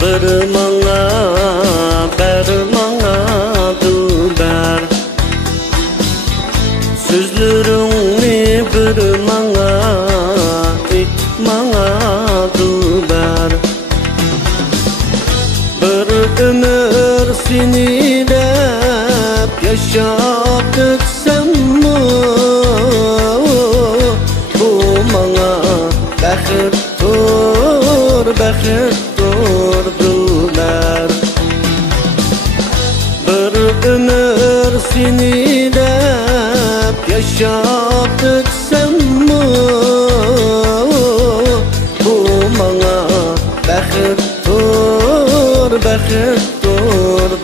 bir maňa dilber, sözleriňni bir maňa it maňa dilber. Bir ömür seni dep yaşap ötsem-mi, bu maňa bäxtdir dilber. Bir ömür seni dep yaşap ötsem-mi, bu maňa bäxtdir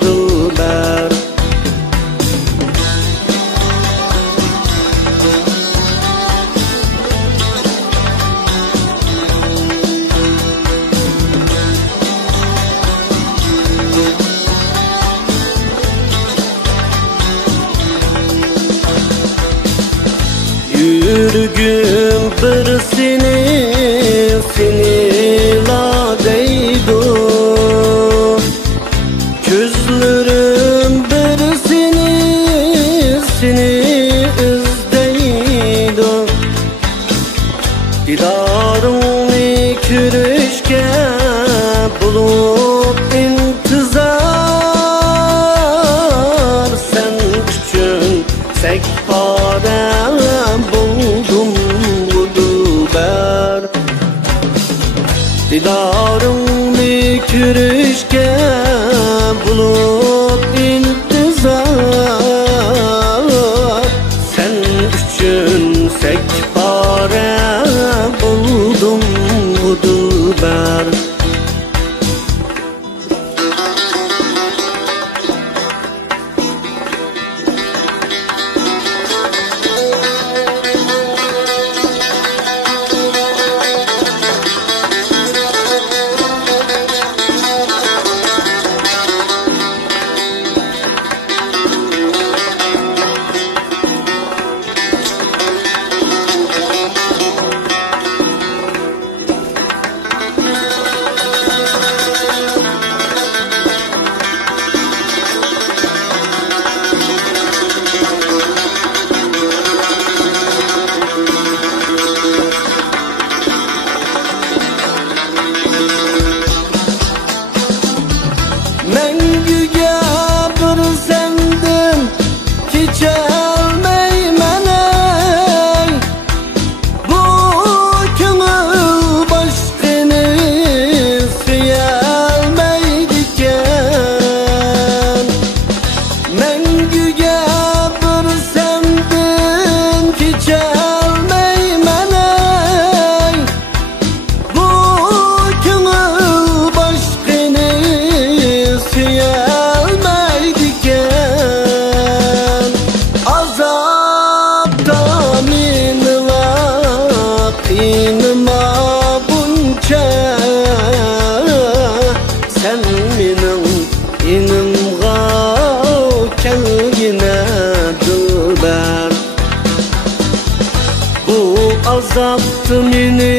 dilber. Yürgüm bir seni la deydu, gözlerim bir seni izdeydu. Didarını körüşke bulup intizar, sen üçün sekpare buldum bu dilber. Didarını körüşke bulup intizar, sen üçün sekpare buldum bu dilber. Mengüge bir sendin keçelmeymen ey, bu köngül başkını süýelmeydiken. Mengüge bir sendin keçelmeymen ey, bu köngül başkını süýelmeydiken. Azapdan inilap inima bunça, sen mening inimga kelgine dilber. Bu azapdy meni